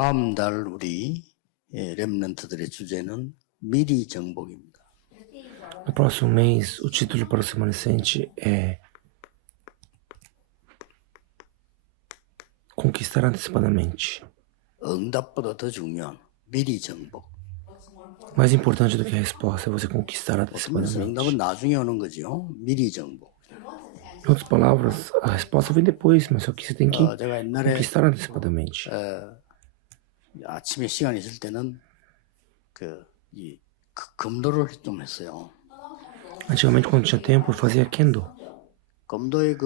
다음 달 우리 렘넌트들의 주제는 미리 정복입니다. No próximo mês, o título para o remanescente é Conquistar antecipadamente. 응답보다 더 중요한 미리 정복. Mais importante do que a resposta é você conquistar 그러면서 antecipadamente. 응답은 나중에 오는 거죠. 미리 정복. Em outras palavras, a resposta vem depois, mas só que você tem que 제가 옛날에 conquistar antecipadamente. 아침에 시간 있을 때는 검도를 좀 했어요. Antigamente, quando tinha tempo, eu fazia kendo. 검도의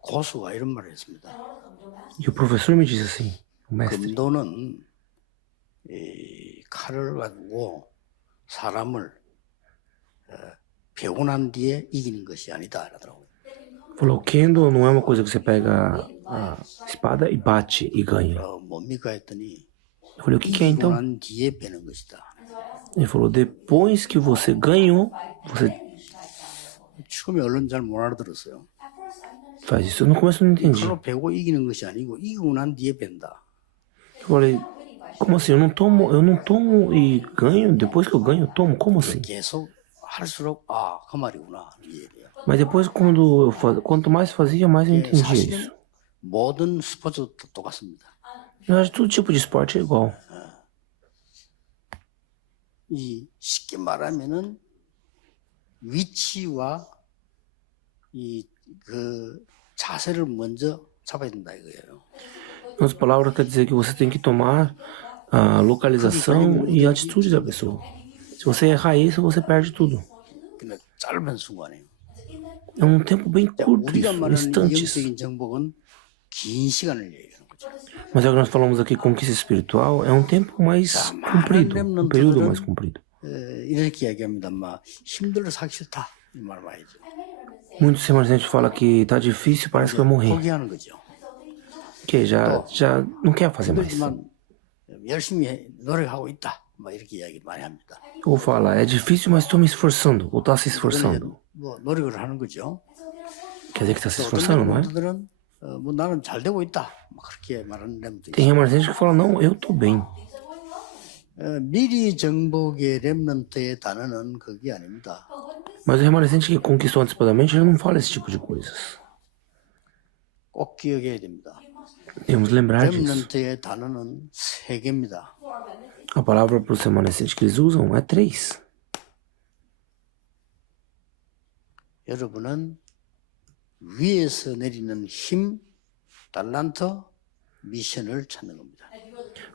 고수가 이런 말을 했습니다. E o professor me disse assim, o mestre, 검도는 이 칼을 가지고 사람을 배고 난 뒤에 이기는 것이 아니다 라더라고요. falou, kendo não é uma coisa que você pega a espada e bate e ganha. 뭡니까 했더니 Eu falei, o que é 이기고 então? 난 뒤에 배는 것이다. Ele falou, depois que você ganhou, você 처음에 얼른 잘 못 알아들었어요. faz isso. No começo eu não entendi. 칼로 배고 이기는 것이 아니고 이기고 난 뒤에 벤다. Eu falei, como assim? Eu não tomo e ganho? Depois que eu ganho, eu tomo? Como assim? 계속 할수록 그 말이구나 이해돼요. Mas depois, quanto mais fazia, mais eu entendia 사실은 isso. 모든 스포츠도 똑같습니다. Eu acho que todo tipo de esporte é igual. 이 쉽게 말하면은 위치와 그 자세를 먼저 잡아야 된다 이거예요. Em outras palavras, quer dizer que você tem que tomar a localização e a atitude da pessoa. Se você errar isso, você perde tudo. 근데 짧은 순간이에요. É um tempo bem curto 우리가 isso, 말하는 instantes. 영적인 정복은 긴 시간을 얘기하는 거죠. Mas é o que nós falamos aqui, conquista espiritual, é um tempo mais comprido, um período mais comprido. 이렇게 이야기합니다. 막 힘들어서 하기 싫다 이 말 말이죠. Muitos remanescentes falam que tá difícil, parece que vai morrer. 포기하는 거죠. Que já não quer fazer mais. 힘들지만 열심히 노력하고 있다. 막 이렇게 이야기 많이 합니다. Ou fala, é difícil, mas estou me esforçando, ou tá se esforçando. 뭐 노력을 하는 거죠. Quer dizer que tá se 어떤 esforçando, não é? 렘넌트들은 뭐 나는 잘 되고 있다. 막 그렇게 말하는 렘넌트들이 Tem remanescente que fala, não, eu tô bem. 미리 정복의 렘넌트의 단어는 그게 아닙니다. Mas o remanescente que conquistou antecipadamente, ele não fala esse tipo de coisas. 꼭 기억해야 됩니다. Temos que lembrar disso. 렘넌트의 단어는 세 개입니다. A palavra para os remanescentes que eles usam é 3. 여러분은 위에서 내리는 힘, 달란트, 미션을 찾는 겁니다.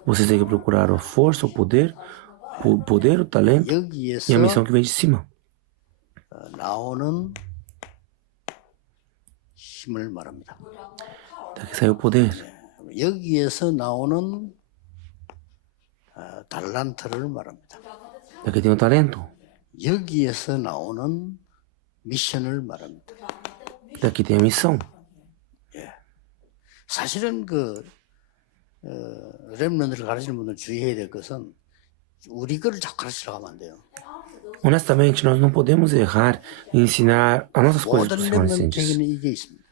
Vocês têm que procurar a força, o poder, o talento 여기에서 e a missão que vem de cima. 나오는 힘을 말합니다. Daqui sai o poder. 여기에서 나오는 달란트를 말합니다. Daqui tem o talento. 여기에서 나오는 미션을 말합니다. Daqui tem a missão. 사실은 렘넌트를 가르치는 분들 주의해야 될 것은 우리 거를 자꾸 가르치려고 하면 안 돼요. Honestamente, nós não podemos errar em ensinar as nossas coisas para os 모든 remanescentes. 렘넌트에게는 이게 있습니다.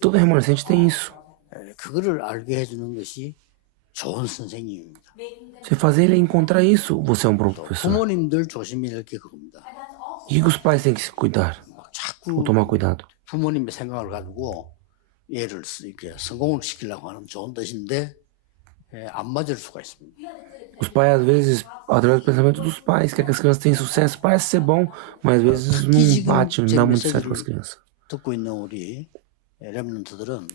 Todo remanescente tem isso. 그거를 알게 해주는 것이 좋은 선생님입니다. Você fazer ele encontrar isso, você é um bom professor. 부모님들 조심해야 될 게 그겁니다. E os pais têm que se cuidar, 막 자꾸 ou tomar cuidado. 부모님의 생각을 가지고 얘를 이렇게 성공을 시키려고 하는 좋은 뜻인데 안 맞을 수가 있습니다. Os pais, às vezes, através do pensamento dos pais, quer que as crianças tenham sucesso, parece ser bom, mas às vezes não bate, não dá muito certo para as crianças. 듣고 있는 우리 렘넌트들은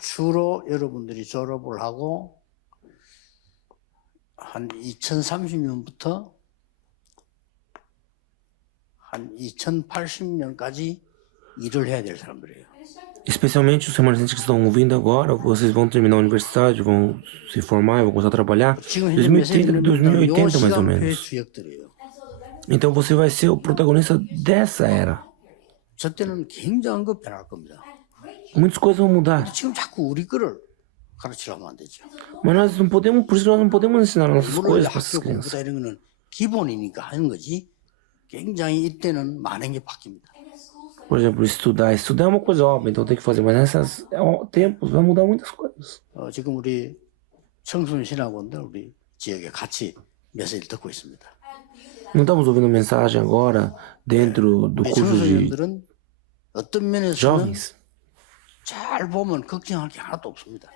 주로 여러분들이 졸업을 하고 한 2030년부터 한 2080년까지 일을 해야 될 사람들이에요. Especialmente os remanescentes que estão ouvindo agora, vocês vão terminar a universidade, vão se formar, vão começar a trabalhar 지금 현재 2030, 2080 mais ou 시간표의 menos. 주역들이에요. Então você vai ser o protagonista dessa era. 저 때는 굉장한 거 변할 겁니다. Muitas coisas vão mudar. 지금 자꾸 우리 거를 가르치려면 안 되죠. Mas nós não podemos, por isso nós não podemos ensinar nossas 물론 coisas para essas 학교 crianças. 공부다 이런 거는 기본이니까 하는 거지. 굉장히 이때는 많은 게 바뀝니다. Por exemplo, estudar. Estudar é uma coisa óbvia, então tem que fazer. Mas nesses tempos vai mudar muitas coisas. 지금 우리 청소년 신학원들 우리 지역에 같이 메시지를 듣고 있습니다. Não estamos ouvindo mensagem agora dentro do 우리 curso de 청소년들은 어떤 면에서는 jovens. 잘 보면 걱정할 게 하나도 없습니다.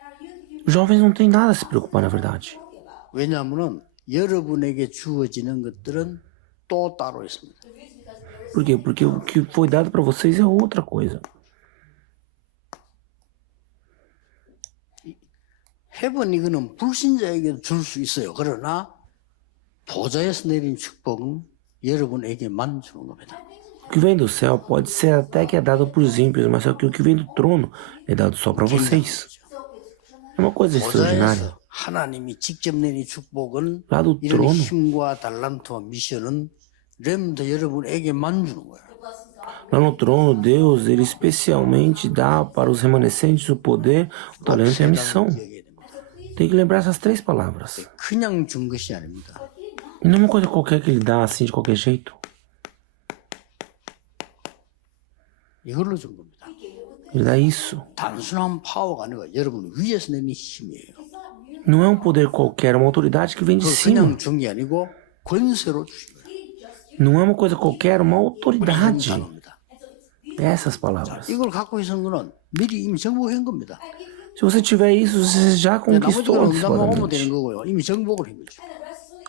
Os jovens não têm nada a se preocupar, na verdade. 왜냐하면 여러분에게 주어지는 것들은 또 따로 있습니다. Por quê? Porque o que foi dado para vocês é outra coisa. 해본 이거는 불신자에게도 줄 수 있어요. 그러나 보좌에서 내린 축복은 여러분에게만 주는 겁니다. O que vem do céu pode ser até que é dado para os ímpios, mas só que o que vem do trono é dado só para vocês. É uma coisa extraordinária. 보좌에서 하나님이 직접 내린 축복은 Lá do 이런 trono, 힘과 달란트와 미션은 렘더 여러분에게만 주는 거예요. lá no trono, Deus, ele especialmente dá para os remanescentes o poder, o talento e a missão. 기억해야 됩니다. Tem que lembrar essas três palavras. 그냥 준 것이 아닙니다. E não é uma coisa qualquer que ele dá assim de qualquer jeito. 이걸로 준 겁니다. Ele dá isso. 단순한 파워가 아니고 여러분 위에서 내린 힘이에요. Não é um poder qualquer, é uma autoridade que vem de 그걸 cima. 그냥 준 게 아니고 권세로 주신 거예요. Não é uma coisa qualquer, uma autoridade. 단어입니다. Essas palavras. 이걸 갖고 있는 거는 미리 이미 정복한 겁니다. Se você tiver isso, você já 나머지 conquistou 거는 응답만 오면 되는 antecipadamente. 거고요. 이미 정복을 한 거죠.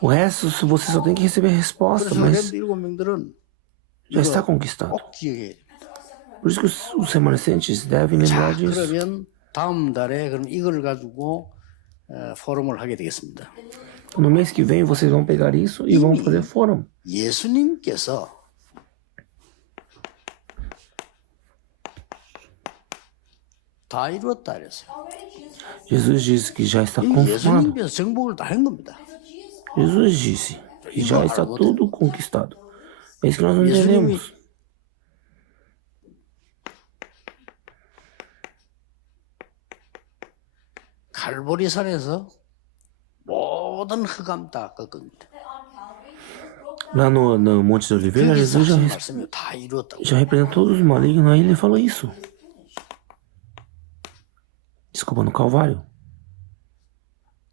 O resto, você só tem que receber a resposta, 그래서 mas 렘드 7명들은 já está conquistado. 꼭 기억해야 됩니다. Por isso que os remanescentes devem 자, lembrar disso. 그러면 다음 달에 그럼 이걸 가지고 포럼을 하게 되겠습니다. No mês que vem, vocês vão pegar isso e vão fazer fórum. 예수님께서 다 이루었다 그랬어요. Jesus disse que já está 이 consumado. 예수님께서 정복을 다 한 겁니다. Jesus disse que já está tudo conquistado. É isso que nós não entendemos. 갈보리산에서 모든 흑암 다 꺾습니다. Lá no Monte de Oliveira, 거기서 Jesus 하신 말씀이 다 이루었다고. já representa todos os malignos. Aí ele falou isso. Desculpa, no Calvário.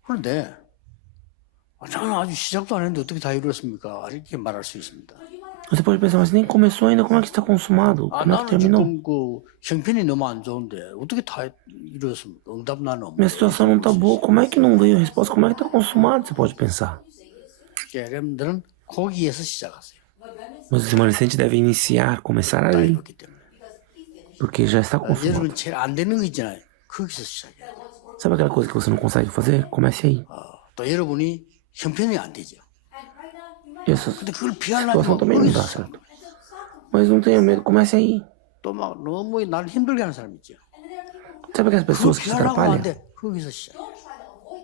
그런데 저는 아주 시작도 안 했는데 어떻게 다 이루었습니까? 이렇게 말할 수 있습니다. Você pode pensar, mas nem começou ainda, como é que está consumado? 아, Como é que 나는 terminou? 지금 그 형편이 너무 안 좋은데 어떻게 다 이루었습니까? 응답 나는 없는데. Minha situação não está boa, como é que não veio a resposta? Como é que está consumado? Você pode pensar. 여러분들은 거기에서 시작하세요. Mas os remanescentes devem iniciar, começar 다 ali, 이뤘기 때문에. porque já está consumado. 여러분 제일 안 되는 거 있잖아요. 거기서 시작해요. Sabe aquela coisa que você não consegue fazer? Comece aí. 또 여러분이 형편이 안 되죠. E essa 근데 그걸 situação 피하려고 também não dá certo. Mas não tenha medo, comece aí. 또 막 너무 나를 힘들게 하는 사람 있죠. Sabe aquelas 그걸 pessoas que te 피하려고 atrapalham? 하는데 거기서 시작.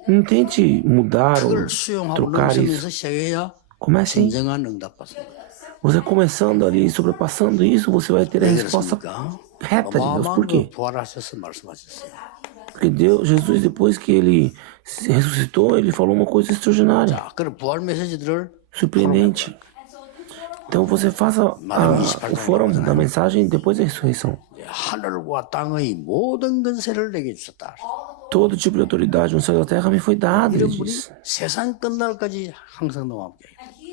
Não tente mudar ou 그걸 수용하고 trocar isso. 넘치면서 시작해야 Comece aí. 진정한 응답 받습니다. Você começando ali, sobrepassando isso, você vai ter a 왜 resposta 그렇습니까? reta de Deus. Por 어마어마한 quê? 그 부활하셔서 말씀하셨어요. Porque Deus, Jesus, depois que ele se ressuscitou, ele falou uma coisa extraordinária, 자, 그런 부활 메시지들을 surpreendente. Então você faça o fórum da mensagem depois da ressurreição. 하늘과 땅의 모든 권세를 내게 주셨다. Todo tipo de autoridade no céu e na terra me foi dado, ele 이런 분이 diz. 세상 끝날까지 항상 너와 함께.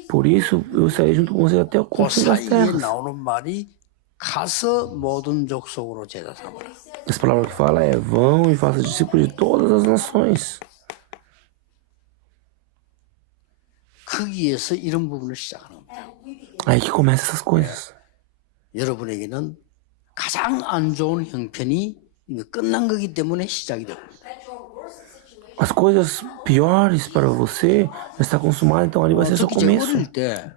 Por isso, eu estarei junto com você até o 그 confim das 사이에 terras. 나오는 말이 가서 모든 족속으로 제자 삼으라. Essa palavra que fala é: vão e façam discípulos de todas as nações. 거기에서 이런 부분을 시작하는 겁니다. Aí que começa essas coisas. 여러분에게는 가장 안 좋은 형편이 이미 끝난 거기 때문에 시작이 됩니다. As coisas piores para você já está consumado, então ali vai ser só o 특히 제가 começo. 어릴 때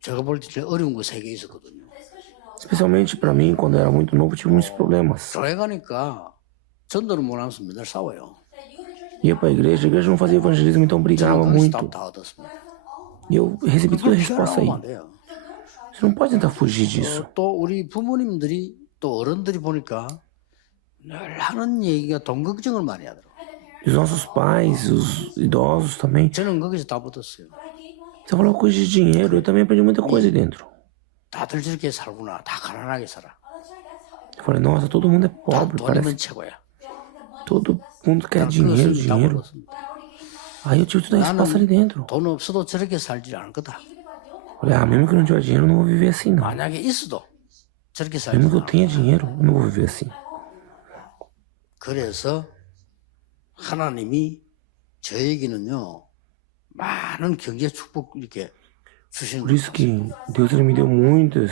제가 볼 때 제일 어려운 거 3개 있었거든요. Especialmente para mim, quando eu era muito novo, eu tive muitos problemas. 교회 가니까 전도를 못하면서 맨날 싸워요. Ia para a igreja não fazia evangelismo, então brigava 저는 muito. 답 다 얻었습니다. E eu recebi toda a resposta aí. 피하면 안 돼요. Você não pode tentar fugir disso. 또 우리 부모님들이 또 어른들이 보니까 늘 하는 얘기가 돈 걱정을 많이 하더라고요. E os nossos pais, os idosos também. 저는 거기서 다 붙었어요. Você falou coisa de dinheiro, eu também aprendi muita coisa aí dentro. 다들 저렇게 살구나. 다 가난하게 살아. Eu falei, nossa, todo mundo é 다 pobre, 돈이면 parece. 최고야. Todo mundo quer 난 dinheiro, 그것을 다 dinheiro. 몰랐습니다. Aí eu tive toda a espaço ali dentro. 돈 없어도 저렇게 살지 않을 거다. Falei, mesmo que eu não tiver dinheiro, eu não vou viver assim, não. 만약에 있어도 저렇게 살지 Mesmo que eu 않을 tenha 거다. dinheiro, eu não vou viver assim. 그래서 하나님이 저에게는요 많은 경제 축복 이렇게 주시는 Por isso 거예요. que Deus ele me deu muitas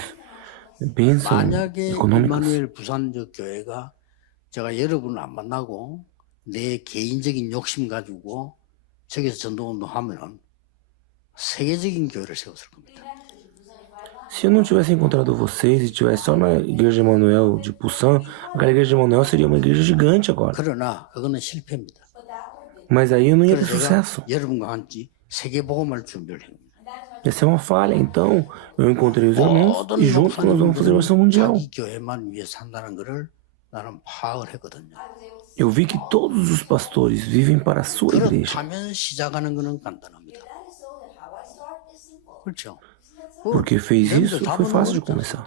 bênçãos 만약에 econômicas. 임마누엘 부산적 교회가 제가 여러분을 안 만나고 내 개인적인 욕심 가지고 저기서 전도운동 하면은 세계적인 교회를 세웠을 겁니다. Se eu não tivesse encontrado vocês e tivesse só na igreja Emanuel de Pusan, aquela igreja Emanuel seria uma igreja gigante agora. 그러나 그거는 실패입니다. Mas aí eu não ia ter 그래서 제가 sucesso. 여러분과 함께 세계복음을 준비를 합니다. Ia ser uma falha. Então, eu encontrei os irmãos 모든 e juntos nós vamos fazer a oração mundial. 자기 교회만 위해 산다는 것을 나는 파악을 했거든요. Eu vi que todos os pastores vivem para a sua igreja. 그렇다면 시작하는 것은 간단합니다. 그렇죠? Porque fez isso, foi fácil de começar.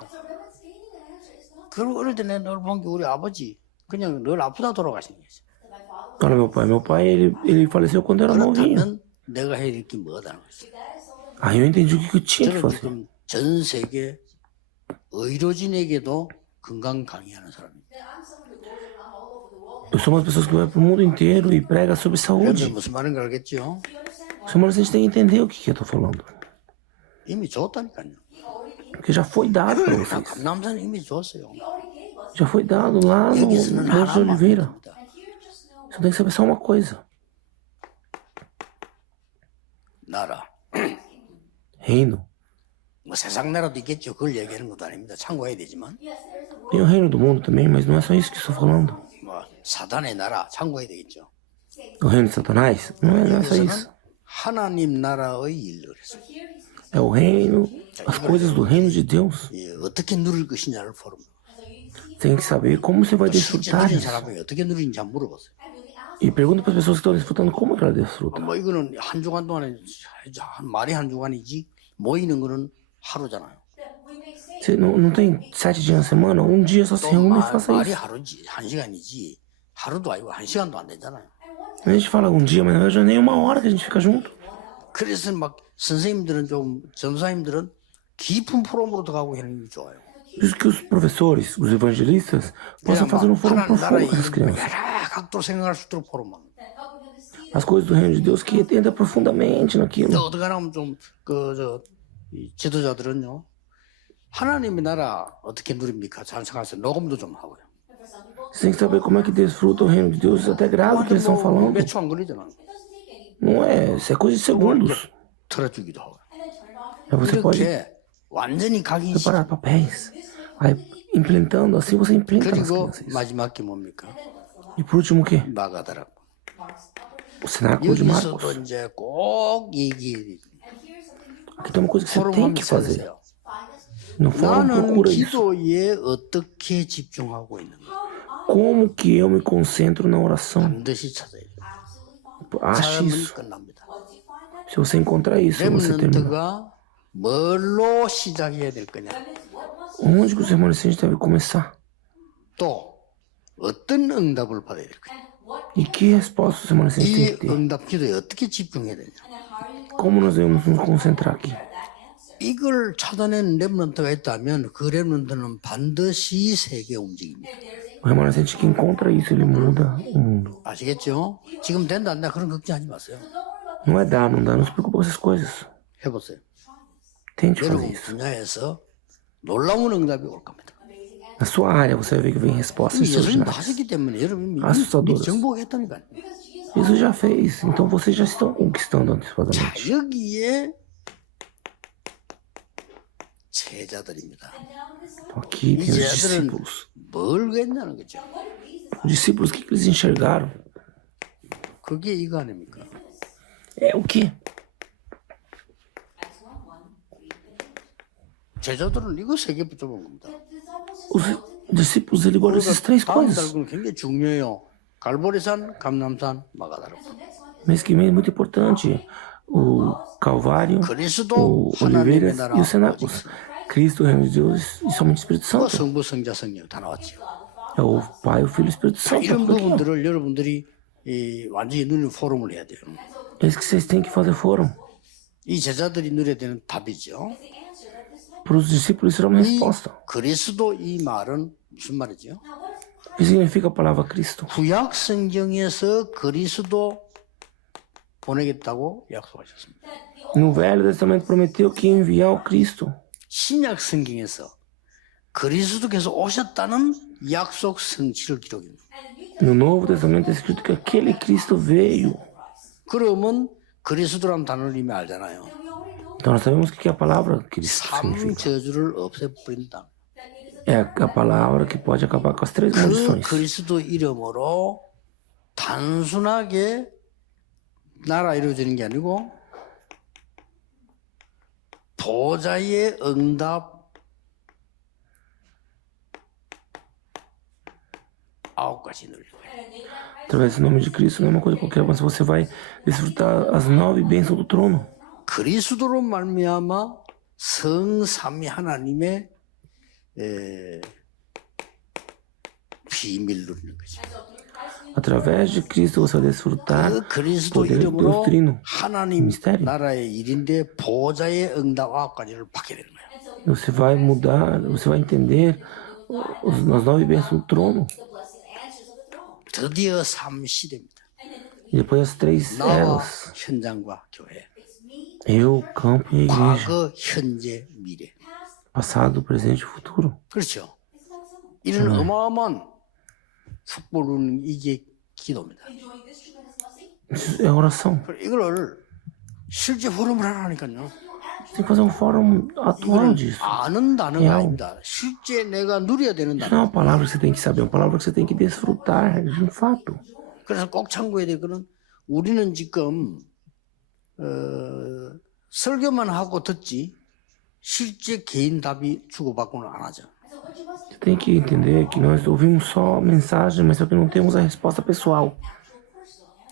그리고 어릴 때 내가 늘 본 게 우리 아버지 그냥 늘 아프다 돌아가신 거지. Olha meu pai ele faleceu quando era novinho. 그렇다면 내가 해야 될 게 뭐다는 거지. Aí eu entendi o que eu tinha que 저는 fazer. 지금 전 세계 의료진에게도 건강 강의하는 사람입니다. Eu sou uma das pessoas que vai para o mundo inteiro e prega sobre 여러분 saúde. 무슨 말인지 알겠죠? Mas a gente tem que entender o que eu tô falando. 이미 줬다니까요. Porque já foi dado para vocês. 감남산 이미 줬어요. Já foi dado lá no 여기서는 Monte de 하나만 Oliveira. 합니다. Você tem que saber só uma coisa. 나라. Reino. 뭐 세상 나라도 있겠죠. 그걸 얘기하는 것도 아닙니다. 참고해야 되지만 Tem o reino do mundo também, mas não é só isso que eu estou falando. 뭐 사단의 나라 참고해야 되겠죠. O reino de Satanás? Não é só 여기서는 isso. 하나님 나라의 일을 했어요. É o reino, as coisas do reino de Deus. 예, 어떻게 누릴 것이냐를 포럼으로. Tem que saber como você vai 실제 desfrutar 누린 disso. 사람이 어떻게 누리는지 한번 물어보세요. E pergunta para as pessoas que estão desfrutando como que ela desfruta. 뭐 이거는 한 주간 동안에 말이 한 주간이지 모이는 거는 하루잖아요. Você não tem 7 dias na semana? Um dia só se reúne e faça 말이 isso. 하루지 한 시간이지 하루도 아니고 한 시간도 안 되잖아요. A gente fala um dia, mas na verdade não é nem uma hora que a gente fica junto. 그래서 막 선생님들은 좀 전사님들은 깊은 포럼으로 들어가고 하는 게 좋아요. Por isso que os professores, os evangelistas, possam fazer um fórum 하나님 나라의 profundo com essas 일을 crianças. 여러 각도로 생각할 수 있도록 포럼만. As coisas do reino de Deus que entra profundamente naquilo. 어떻게 하면 좀그저 지도자들은요 하나님의 나라 어떻게 누립니까? 찬성해서 녹음도 좀 하고요. Você tem que saber como é que desfruta o reino de Deus, até grave o que eles estão falando. 몇 초 안 걸리잖아. Não é, isso é coisa de segundos. 틀어주기도 하고. Aí você pode 이렇게 완전히 각인시. preparar papéis. Aí, implantando, assim você implanta nas 그리고 crianças. 마지막 게 뭡니까? E por último o quê? 마가다라. O cenáculo de Marcos. 여기서도 이제 꼭 얘기해야 돼. Aqui tem uma coisa que você 포럼 tem 한번 que fazer. 세우세요. No fórum 나는 procura isso. 기도에 어떻게 집중하고 있는가? Como que eu me concentro na oração? 반드시 찾아야 돼요. Ache 찾으면 isso. 끝납니다. Se você encontrar isso, você termina. 렘넌트가 뭘로 시작해야 될 거냐? Onde que os remanescentes devem começar? 또 어떤 응답을 받아야 될 거냐? E que resposta os remanescentes têm 이 que ter? 응답 기도에 어떻게 집중해야 되냐? Como nós devemos nos concentrar aqui? 이걸 찾아낸 렘넌트가 있다면 그 렘넌트는 반드시 세계 움직입니다. O remanescente que encontra isso, ele muda o mundo. 아시겠죠? 지금 된다 안 된다 그런 걱정하지 마세요. Não é dar, não dá, não se preocupa com essas coisas. 해보세요. Tente fazer 여러분 isso. 분야에서 놀라운 응답이 올 겁니다. Na sua área, você vai ver que vem respostas 예수님 extraordinárias. 하셨기 때문에 여러분이 미리 Assustadoras. 정복했다니까요. Jesus já fez, então vocês já estão conquistando 자, antecipadamente. 여기에 제자들입니다. Então aqui 이 tem os 제자들은 discípulos. 뭘 했냐는 거죠. Os discípulos, o que eles enxergaram? 그게 이거 아닙니까? É o quê? 제자들은 이거 세 개 붙여본 겁니다. Os discípulos, ele guarda essas três 다음 coisas. 달은 굉장히 중요해요. 갈보리산, 감남산, 마가다라. Mês que vem é muito importante. O Calvário, 그리스도 o 하나님의 Oliveiras 나라 e o Cenáculos. Cristo, o reino de Deus e somente o Espírito 뭐 Santo. 성부, 성자, 성령 다 나왔죠. É o Pai, o Filho e o Espírito 자, Santo. Tá 이런 tudo aqui, ó. 부분들을 여러분들이 완전히 눈을 포럼을 해야 돼요. É isso que vocês têm que fazer fórum. 이 제자들이 누려야 되는 답이죠. Para os discípulos será uma 이 resposta. 그리스도 이 말은 무슨 말이죠? O que significa a palavra Cristo? 구약 성경에서 그리스도 보내겠다고 약속하셨습니다. No Velho Testamento prometeu que ia enviar o Cristo. 신약 성경에서 그리스도께서 오셨다는 약속 성취를 기록합니다. No Novo Testamento é escrito que aquele Cristo veio. 그러면 그리스도란 단어를 이미 알잖아요. Então nós sabemos o que a palavra Cristo 삼 significa. 저주를 없애버린다. É a palavra que pode acabar com as três 그 maldições. 그리스도 이름으로 단순하게 나라 이루어지는 게 아니고 보좌의 응답 9가지 누릴 거예요. Através do nome de Cristo não é uma coisa qualquer, mas você vai desfrutar as 9 bênçãos do trono. 그리스도로 말미암아 성삼위 하나님의 비밀 누리는 거죠. Através de Cristo você vai desfrutar 그 o 그리스도 poder do Deus 이름으로 Trino. 하나님 미스테리. 나라의 일인데 보좌의 응답 9가지를 받게 되는 거예요. Você vai mudar, você vai entender as 9 bênçãos do trono. 드디어 3시대입니다. E depois as 3 나와 eras. 현장과 교회, Eu, o campo e a igreja. 과거, 현재, 미래. Passado, presente e futuro. 그렇죠. 이런 어마어마한 축복을 이게 기도입니다. Isso é oração. 이걸 실제 포럼을 하라니까요. Tem que fazer um fórum atual disso. 아는 단어가 아닙니다. 실제 내가 누려야 되는 Isso não é 단어. uma palavra que você tem que saber, é uma palavra que você tem que desfrutar de um fato. 그래서 꼭 참고해야 될 거는 우리는 지금 설교만 하고 듣지 실제 개인 답이 주고받고는 안 하죠. Você tem que entender que nós ouvimos só mensagem, mas só que não temos a resposta pessoal.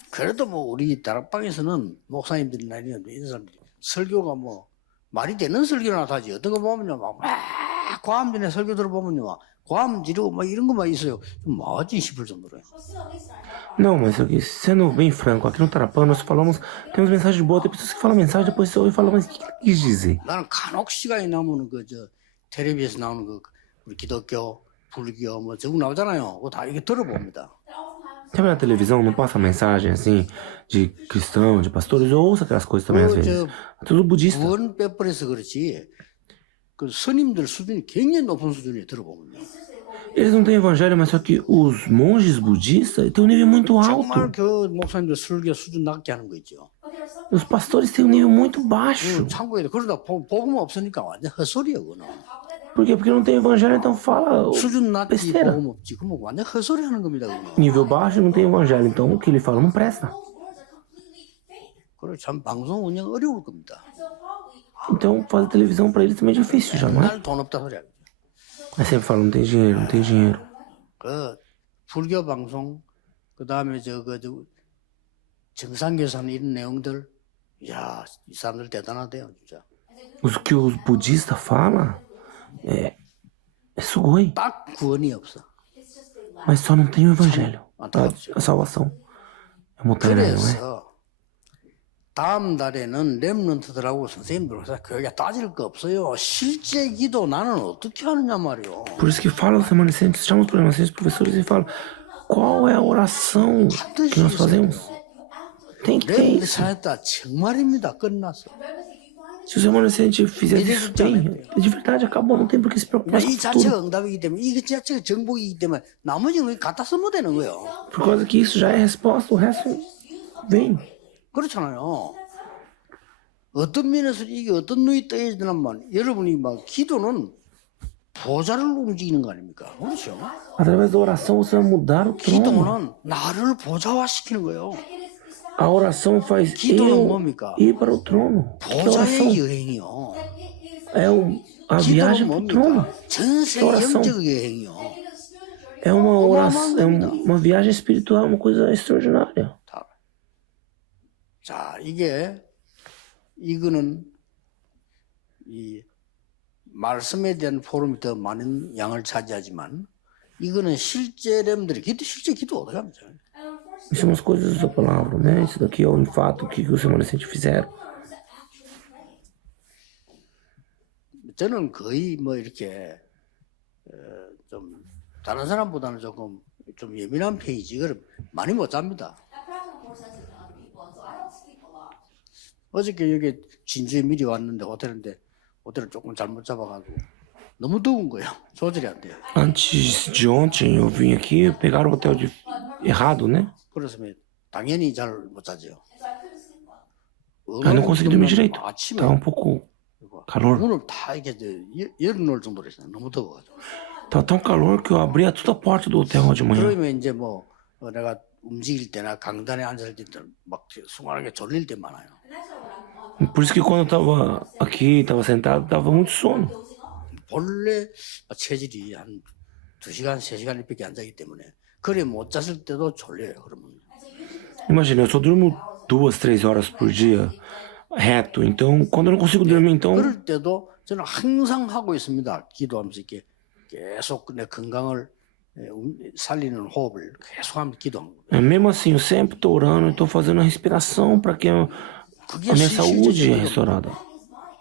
그래도 뭐 우리 다락방에서는 목사님들이나 이런 사람들이 설교가 뭐 말이 되는 설교나 하지. 어떤 거 보면요 막 과암 전에 설교 들어보면요 막 과암 지르고 막 이런 것만 있어요. 좀 뭐지 싶을 정도로요. Não, mas aqui, sendo bem franco, aqui no Tarapã nós falamos, temos mensagem boa, tem pessoas que falam mensagem, depois você ouve e fala, mas o que ele quis dizer? 나는 간혹 시간이 나면은 텔레비에서 나오는 우리 기독교, 불교 뭐 저거 나오잖아요. 그거 다 이게 들어봅니다. Sabe na televisão, não passa mensagem assim, de cristão, de pastores, eu ouço aquelas coisas também às vezes. É tudo budista. 구원 빼버려서 그렇지. 그 스님들 수준이 굉장히 높은 수준에 들어보면요. Eles não têm evangelho, mas só que os monges budistas têm um nível muito 정말 alto. 그 목사님들 설교 수준 낮게 하는 거 있죠. Os pastores têm um nível muito baixo. 참고해야 돼. 그러다 복음 없으니까 완전 헛소리야 그거는. Por quê? Porque não tem evangelho, então fala 수준 낮지 besteira. 복음 없지. 그러면 완전 헛소리 하는 겁니다. 그거는. Nível baixo não tem evangelho, então o que ele fala não presta. 그래 참 방송 운영 어려울 겁니다. Então fazer televisão para eles também é difícil já, não é? 맨날 돈 없다 소리야. Mas sempre falam, não tem dinheiro, não tem dinheiro. 그 불교 방송 그다음에 저 정상교사는 이런 내용들 야, 이 사람들 대단하대요, 진짜. Os que os budistas falam é sugoi, 딱 구원이 없어. mas só não tem o evangelho. A salvação. É montanha, não é? 그래서 다음 달에는 렘넌트들하고 선생님들 교회가 따질 거 없어요. 실제 기도 나는 어떻게 하느냐 말이요. Por isso que fala os remanescentes, chama os remanescentes professores e fala qual é a oração que nós fazemos. Tem que ter 렘넌트 isso. 잘했다. 정말입니다. 끝났어. Se os remanescentes fizerem isso bem, de verdade acabou, não tem por que se preocupar com 이 isso 자체가 tudo. 응답이기 때문에 이 자체가 정복이기 때문에 나머지는 갖다 쓰면 되는 거예요. Por causa que isso já é resposta, o resto vem. 그렇잖아요. 어떤 면에서 이게 어떤 눈이 떠야 되냐면 여러분이 막 기도는 보좌를 움직이는 거 아닙니까? 그렇죠? Através da oração você vai mudar o trono. 기도는 나를 보좌화시키는 거예요. A oração faz 기도는 eu 뭡니까? ir para o trono. Que é a oração? 보좌의 여행이요. É a viagem 기도는 para o trono. 뭡니까? 전세 oração. 영적 여행이요. É uma oração, é uma viagem espiritual, uma coisa extraordinária. 자, 이거는 말씀에 대한 포럼이 더 많은 양을 차지하지만 이거는 실제 렘들이 실제 기도 어떻게 합니까? Isso são as coisas da palavra, né? Isso daqui é o fato que os remanescentes fizeram. 저는 거의 뭐 이렇게 좀 다른 사람보다는 조금 좀 예민한 편이지 그럼 많이 못 잡니다. 어저께 여기 진주에 미리 왔는데 호텔을 조금 잘못 잡아가지고 너무 더운 거예요. 조절이 안 돼요. Antes de ontem eu vim aqui, pegaram o hotel errado, né? 그래서 당연히 잘 못 자죠. Eu não consegui dormir direito. 아침에 Tava um pouco calor. 문을 다 이렇게 열어놓을 정도로 했어요. 너무 더워가지고. Tava tão calor que eu abria toda a porta do hotel de manhã. 그러면 이제 내가 움직일 때나 강단에 앉았을 때 막 순간하게 졸릴 때 많아요. Por isso que quando eu tava aqui, tava sentado, tava muito sono. 본래 체질이 한 2시간, 3시간밖에 안 자기 때문에 그래 못 잤을 때도 졸려요. 그러면 Imagina, eu só durmo 2, 3 horas por dia reto. Então, quando eu não consigo dormir, então 그럴 때도 저는 항상 하고 있습니다. 기도하면서 이렇게 계속 내 건강을 살리는 호흡을 계속하면서 기도하는 거예요. mesmo assim, eu sempre tô orando, eu tô fazendo a respiração para que a minha saúde é restaurada.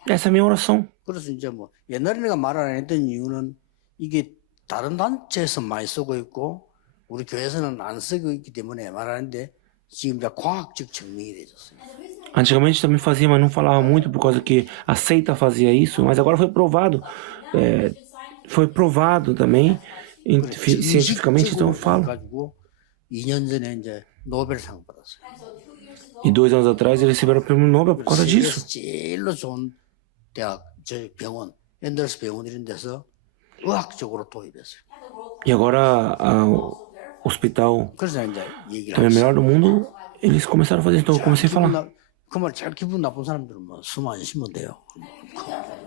Essa é a minha oração. 그래서 이제 옛날에 내가 말 안 했던 이유는 이게 다른 단체에서 많이 쓰고 있고 우리 교회에서는 안 쓰고 있기 때문에 말하는데 지금 이제 과학적 증명이 되졌어요. Antigamente também fazia, mas não falava muito por causa que a seita fazia isso, mas agora foi provado também cientificamente, então eu falo. 가지고 2년 전에 이제 노벨상 받았어요. E 2 anos atrás eles receberam o prêmio Nobel por causa 세계에서 disso. 제일로 좋은 대학, 병원, 앤더스 병원 이런 데서 의학적으로 도입했어요. E agora o hospital 그래서 이제 얘기를 também 했어요. melhor do mundo, eles começaram a fazer, então eu comecei a falar. 그말 제일 기분 나쁜 사람들은 숨 안 쉬면 돼요.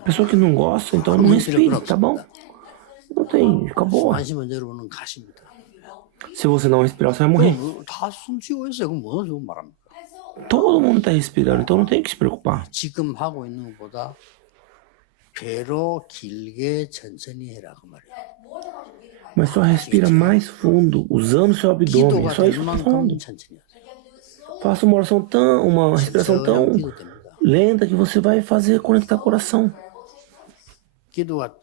Pessoa que não gosta, então não respire, tá bom? Não tem, acabou. 안 쉬면 여러분은 가십니다. Se você não respirar, você vai morrer. 다숨 쉬고 있어요. 그럼 뭐 지금 말합니까? Todo mundo tá respirando, então não tem que se preocupar. 지금 하고 있는 것보다 배로 길게 천천히 해라 그 말이에요. Mas só respira mais fundo, usando seu abdômen. 기도가 Só 될 isso que eu tô falando. 만큼 천천히 하세요. Faça uma respiração tão 천천히 기도 됩니다. lenta que você vai fazer conectar o coração. 기도가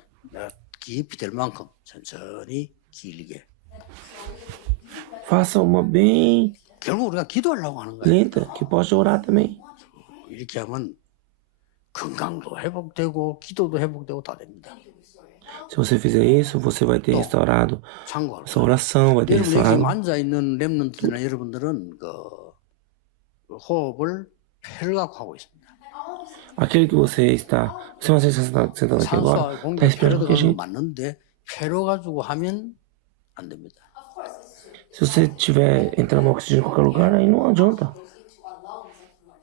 깊이 될 만큼 천천히 길게. Faça uma bem 결국 우리가 기도하려고 하는 거예요. lenta, que pode orar também. 이렇게 하면 건강도 회복되고 기도도 회복되고 다 됩니다. Se você fizer isso, você vai ter restaurado 참고로 sua oração, vai ter 여러분 여기 restaurado. 앉아 있는 렘넌트나 여러분들은 그 호흡을 폐를 갖고 하고 있습니다. Aquele que você vai ser sentado aqui agora, 산소와 공기 está respirando 폐로 com a 들어가는 건 gente. 맞는데 폐로 가지고 하면 안 됩니다. Se você estiver entrando oxigênio em qualquer lugar, aí não adianta.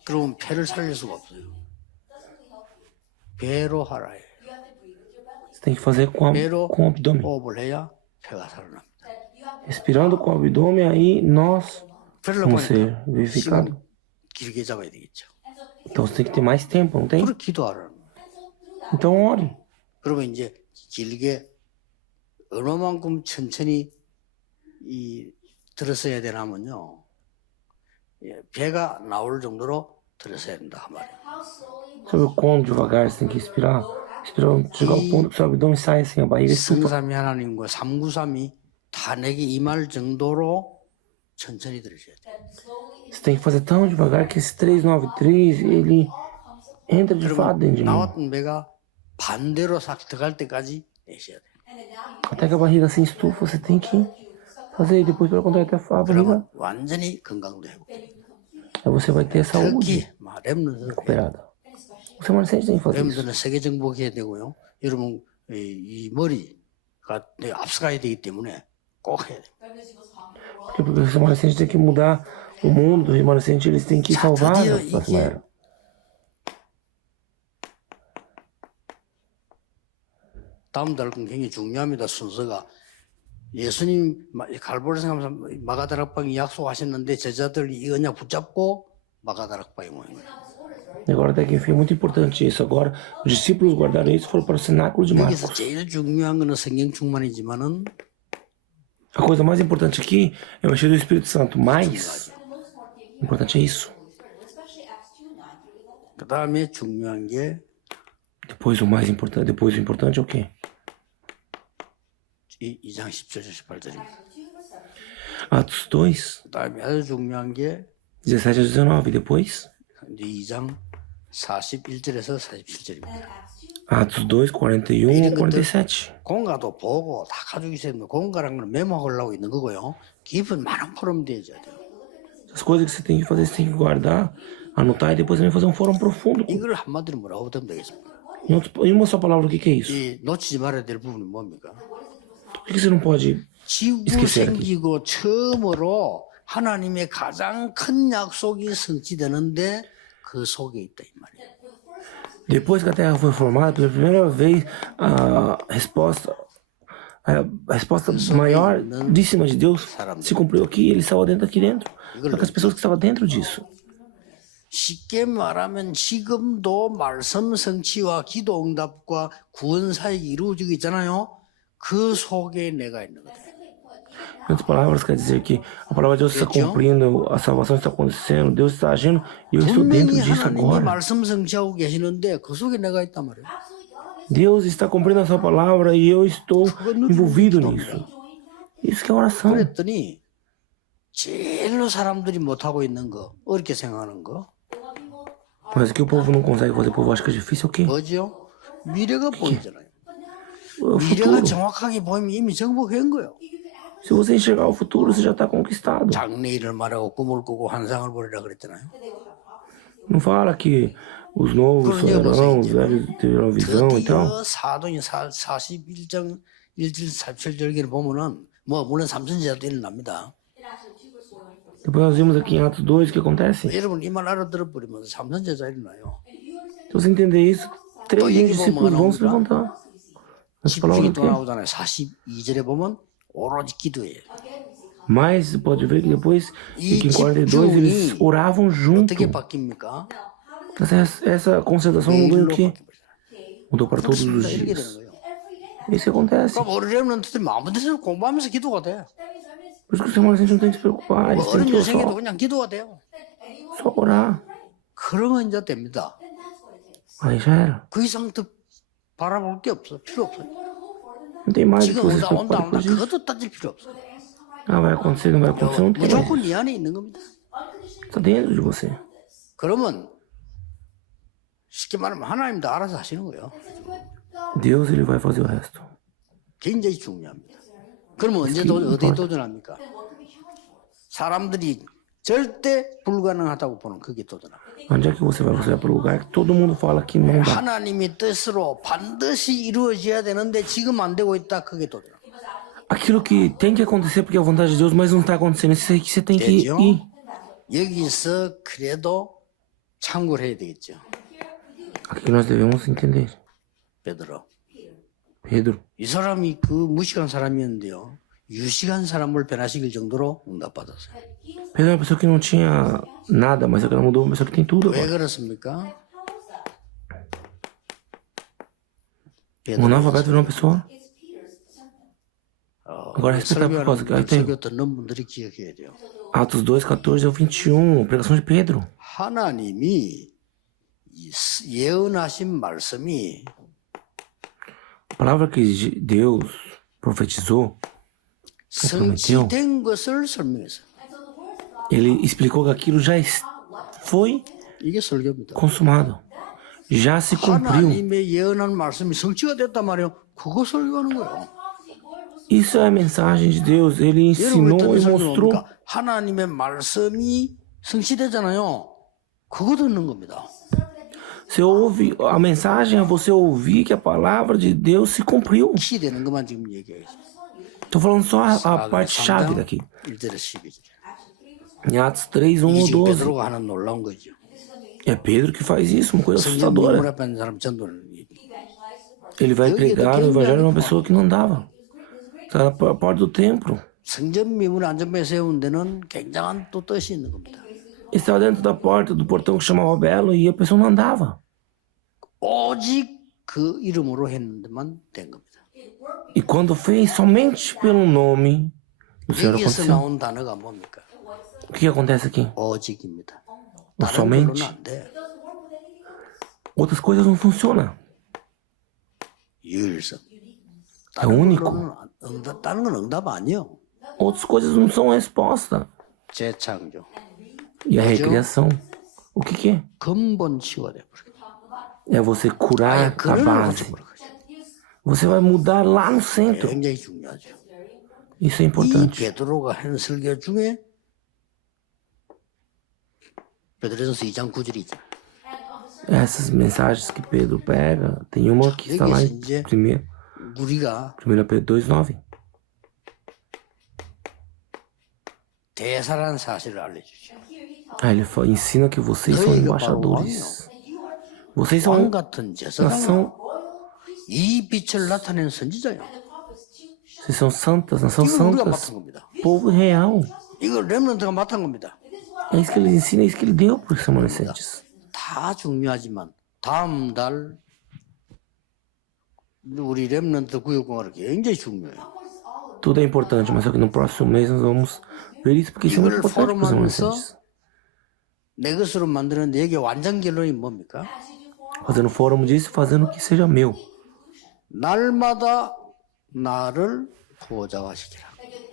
그러면 폐를 살릴 수가 없어요. 배로 하라 해요. Você tem que fazer com o abdômen. 호흡을 해야 폐가 살아납니다. Respirando com o abdômen, aí nós 폐를 vamos ser 보니까 vivificados. 시간 길게 잡아야 되겠죠. Então você tem que ter mais tempo, não tem? 그렇게 기도하라는 거예요. Então ore. 그러면 이제 길게 얼마만큼 천천히 들었어야 되냐면요. 배가 나올 정도로 들었어야 된다 그 말이에요. Sabe o quão devagar você tem que respirar? Chegar ao ponto que seu abdômen sai assim, a barriga estufa. 성삼위 하나님과 393이 다 내게 임할 정도로 천천히 들으셔야 돼요. Você tem que fazer tão devagar que esse 393, ele entra de fato dentro de mim. 나왔던 배가 반대로 싹 들어갈 때까지 내셔야 돼요. Até que a barriga se estufa, você tem que fazer. E depois, pelo contrário, até a barriga, 그러면 완전히 건강도 회복돼요. aí você vai ter saúde 특히 렘넌트는 recuperada. O seu remanescente tem que fazer isso. 렘넌트는 세계 정복해야 되고요. 여러분 이 머리가 앞서가야 되기 때문에 꼭 해야 돼요. Porque o remanescente tem que mudar o mundo, o remanescente eles têm que salvar a próxima era. 다음 달 굉장히 중요합니다. 순서가 예수님 갈보리성 하면서 마가다락방이 약속하셨는데 제자들이 이 언약 붙잡고 마가다락방에 모인 거예요. E agora até que enfim é muito importante isso. Agora, os discípulos guardaram isso e foram para o cenáculo de 여기서 Marcos. 제일 중요한 거는 성령 충만이지만은 A coisa mais importante aqui é o encher do Espírito Santo, mas importante é isso. 그 다음에 중요한 게 Depois o mais importante, depois o importante é o quê? 2장 17절 18절입니다. Atos 2, 그 다음에 아주 중요한 게 17 a 19. Depois, 이제 2장 41절에서 47절입니다. Atos 2, 41 a 47. 공가도 보고 다 가지고 있어야 됩니다. 공가란 건 메모하려고 있는 거고요. 깊은 많은 포럼 되어야 돼요. As coisas que você tem que fazer, você tem que guardar, anotar e depois também fazer um fórum profundo. 이걸 한마디로 뭐라고 하면 되겠습니까? Em uma só palavra, o que é isso? 이 놓치지 말아야 될 부분이 뭡니까? Por que você não pode 지구 esquecer aqui? 생기고 처음으로 하나님의 가장 큰 약속이 성취되는데 그 속에 있다 이 말이에요. Depois que a Terra foi formada, pela primeira vez, a resposta maioríssima de Deus se cumpriu aqui, ele estava aqui dentro. Só que as pessoas que estavam dentro disso. 쉽게 말하면 지금도 말씀 성취와 기도 응답과 구원 사역이 이루어지고 있잖아요. 그 속에 내가 있는 거다. Em outras palavras, quer dizer que a palavra de Deus está cumprindo, a salvação está acontecendo, Deus está agindo e eu estou dentro 분명히 disso 하나님이 agora. 말씀 성취하고 계시는데 그 속에 내가 있단 말이에요. Deus está cumprindo a sua palavra e eu estou envolvido nisso. Isso que é oração. 그랬더니 제일로 사람들이 못하고 있는 거, 어렵게 생각하는 거 Mas o que o povo não consegue fazer, o povo acha que é difícil, é o quê? 뭐죠? 미래가 보이잖아요. O 미래가 futuro. 정확하게 보이면 이미 정복한 거예요. Se você enxergar o futuro, você já está conquistado. 장래일을 말하고 꿈을 꾸고 환상을 보리라 그랬잖아요. Não fala que os novos sonharão, os velhos terão visão e tal. 드디어 사도행 41장 1절 47절기를 보면은 뭐 물론 삼천제자도 일어납니다. Depois nós vimos aqui em Atos 2 o que acontece. 여러분 이 말 알아들어버리면 삼천제자 일어나요. Se você entender isso, 3 discípulos vão se levantar. Essa palavra 집중이 또 aqui. 나오잖아요. 42절에 보면 오로지 기도예요. Mas você pode ver que depois, E que em 42, eles oravam junto. 어떻게 바뀝니까? Essa concentração mudou em 매일로 quê? 바뀌어버려요. Mudou para todos os 이렇게 되는 dias. 거예요. Isso que acontece. 그럼 어린애들은 아무 데서 공부하면서 기도가 돼. Por isso que os adolescentes não tem que se preocupar, eles têm 어린 que 여생에도 그냥 기도가 돼요. só orar. 그러면 이제 됩니다. Aí já era. 그 이상 더 바라볼 게 없어. 필요 없어. Não tem mais o que 지금 vocês se 온다 preocuparem por isso. 그것도 따질 필요 없어. Ah, vai acontecer, não vai acontecer, não tem mais. 무조건 이 안에 있는 겁니다. Está dentro de você. 그러면 쉽게 말하면 하나님도 알아서 하시는 거예요. Deus, ele vai fazer o resto. 굉장히 중요합니다. 그러면 어디에 도전합니까? 사람들이 절대 불가능하다고 보는 그게 도전합니다. Onde é que você vai para o lugar que todo mundo fala que não dá. 하나님의 뜻으로 반드시 이루어져야 되는데 지금 안 되고 있다. 그게 도전합니다. Aquilo que tem que acontecer porque é a vontade de Deus, mas não está acontecendo. Isso aí que você tem que 되죠? ir. 여기서 그래도 참고를 해야 되겠죠. Aqui nós devemos entender. 베드로. Pedro, 이 사람이 그 무식한 사람이었는데요. 유식한 사람을 변화시킬 정도로 응답받았어요. Pedro é uma pessoa que não tinha nada, mas agora mudou uma pessoa que tem tudo 왜 agora. 그렇습니까? O analfabeto virou uma pessoa. Agora respeitar por causa que aí tem 설교 듣는 분들이 기억해야 돼요. Atos 2, 14 ao 21, pregação de Pedro. 하나님이 예언하신 말씀이 A palavra que Deus profetizou, prometeu, 성취된 것을 설명했어요. ele explicou que aquilo já foi 이게 설교입니다. consumado. Já se cumpriu. 하나님의 예언한 말씀이 성취가 됐단 말이에요. 그거 설교하는 거예요. Isso é a mensagem de Deus. Ele ensinou 여러분 e 어떤 mostrou. 설교입니까? 하나님의 말씀이 성취되잖아요. 그거 듣는 겁니다. Você ouve, a mensagem é você ouvir que a palavra de Deus se cumpriu. 키 되는 것만 지금 얘기하겠습니다. Estou falando só a parte chave daqui. 1절에 12절. Em Atos 3, 1 이게 ou 지금 12. 베드로가 하는 놀라운 거죠. É Pedro que faz isso, uma coisa 성경 미물 assustadora. 앞에 있는 사람 전도를. Ele vai pregar o evangelho a uma pessoa que não andava. Está na porta do templo. 성전 미물 안전벨 세운 데는 굉장한 또 뜻이 있는 겁니다. estava dentro da porta do portão que chamava Belo e a pessoa não andava. 오직 그 이름으로 했는데만 된 겁니다. E quando fez somente pelo nome do Senhor 여기에서 aconteceu. 나온 단어가 뭡니까? O que acontece aqui? 오직입니다. O 다른 somente. 걸로는 안 돼. Outras coisas não funcionam. 유일성. É único. 다른 건 응답 아니요. Outras coisas não são resposta. 재창조. E a recriação? O que é? 근본 치유가 돼버려. É você curar a 근원을 base. 고쳐버려. Você vai mudar lá no centro. 굉장히 중요하죠. Isso é 이 importante. 베드로가 한 설교 중에 베드로전서 2장 9절이죠. Essas mensagens que Pedro pega, tem uma que está lá em 우리가 1 Pedro 2:9. 대사라는 사실을 알려주죠. Aí ele ensina que vocês são embaixadores. Vocês 왕 são 같은 제사장, nação, 이 빛을 나타내는 선지자요. vocês são santas, nação 이걸 우리가 santas, 맡은 겁니다. povo real. 이걸 렘넌트가 맡은 겁니다. É isso que ele ensina, é isso que ele deu para os remanescentes. 다 중요하지만 다음 달 우리 렘넌트 구역공활 굉장히 중요해요. Tudo é importante, mas só que no próximo mês nós vamos ver isso porque isso é muito 이걸 importante para os 포럼하면서 remanescentes. 내 것으로 만드는데 여기 완전 결론이 뭡니까? Fazendo fórum disso, fazendo que seja meu. 날마다 나를 보좌화시키라.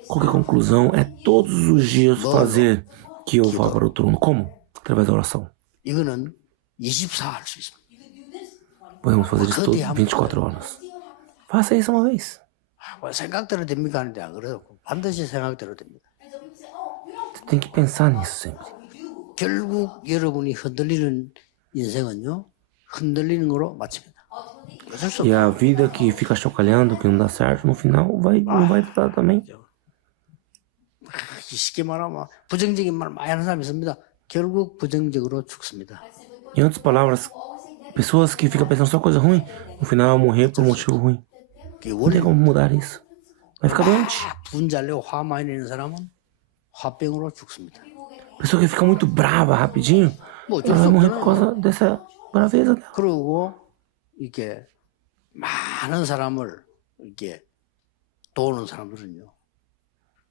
Qual que é a conclusão? É todos os dias fazer que eu vá para o trono. Como? Através da oração. 이거는 24 할 수 있습니다. Podemos fazer isso todas 24 horas. Faça isso uma vez. 생각대로 됩니까? 하는데 안 그래도 반드시 생각대로 됩니다. Você tem que pensar nisso sempre. 결국 여러분이 흔들리는 인생은요, 흔들리는 거로 마칩니다. 어쩔 수 E 없어요. a vida que fica chocalhando, que não dá certo, no final não vai dar também. 쉽게 말하면 부정적인 말 많이 하는 사람이 있습니다. 결국 부정적으로 죽습니다. Em outras palavras, pessoas que ficam pensando só coisa ruim, no final vão morrer por um motivo ruim. 그게 Não 원래 tem como mudar isso. Vai ficar doente. 분잘 내고 화 많이 내는 사람은 화병으로 죽습니다. Pessoa que fica muito brava rapidinho, 뭐 어쩔 ela 수 vai morrer por 없잖아요. causa dessa braveza dela. 그러고 이렇게 많은 사람을 이렇게 도우는 사람들은요,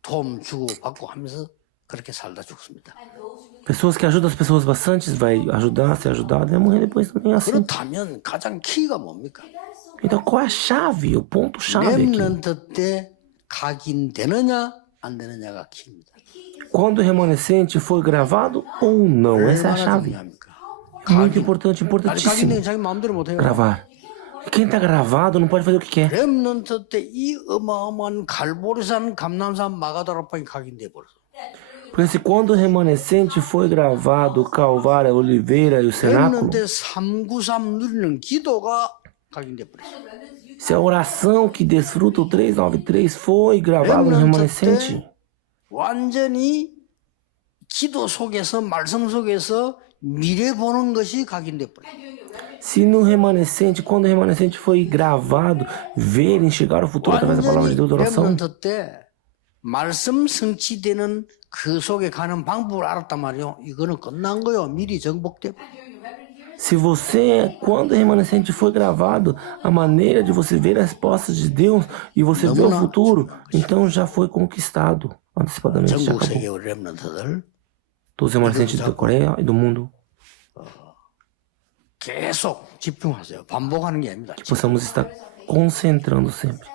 도움 주고 받고 하면서 그렇게 살다 죽습니다. Pessoas que ajudam as pessoas bastante, vai ajudar, ser ajudado, vai morrer depois também assim. 그렇다면 가장 키가 뭡니까? Então qual é a chave, o ponto-chave aqui? 렘넌트 때 각인되느냐 안 되느냐가 키입니다. Quando o remanescente foi gravado ou não? Essa é a 얼마나 chave. 중요합니까? Muito importante, 아니 importantíssimo. 각인된 자기 마음대로 못해요. Gravar. Quem tá gravado não pode fazer o que quer. 렘넌트 때 이 어마어마한 갈보리산, 감남산, 마가다락방이 각인돼 버렸어. Porque se quando o remanescente foi gravado, o Calvário, a Oliveira e o Cenáculo, 렘넌트 393 누리는 기도가 각인돼 버렸어. se a oração que desfruta o 393 foi gravado no remanescente, 완전히 기도 속에서 말씀 속에서 미래 보는 것이 각인돼 버렸어. se no remanescente, quando o remanescente foi gravado, ver, enxergar o futuro através da palavra de Deus, da oração, 렘넌트 때 말씀 성취되는 그 속에 가는 방법을 알았단 말이요. 이거는 끝난 거요. 미리 정복돼. se você, quando o remanescente foi gravado, a maneira de você ver as respostas de Deus e você ver o futuro, então já foi conquistado antecipadamente, já 전국 acabou. 세계 렘넌트들 Todos os remanescentes da Coreia e do mundo, 계속 집중하세요. 반복하는 게 아닙니다. possamos estar concentrando sempre.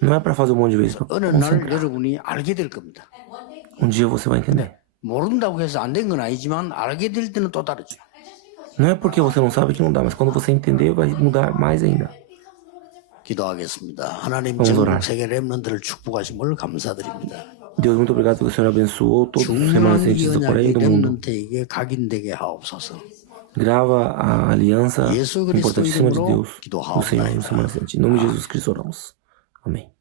Não é para fazer um monte de vezes, para 어느 날 concentrar. 여러분이 알게 될 겁니다. Um dia você vai entender. 모른다고 해서 안 된 건 아니지만 알게 될 때는 또 다르죠. Não é porque você não sabe que não dá, mas quando você entender, vai mudar mais ainda. 기도하겠습니다. 하나님 Vamos 전국 orar. 세계 렘넌트를 축복하심을 감사드립니다. Deus, muito obrigado porque o Senhor abençoou todos os 중요한 remanescentes da Coreia 이 e do mundo. 렘넌트에게 각인되게 하옵소서. Grava a aliança 예수 그리스도 importantíssima de 이름으로 Deus, do Senhor e 기도하옵나이다. dos remanescentes. Em nome de Jesus Cristo oramos. Amém.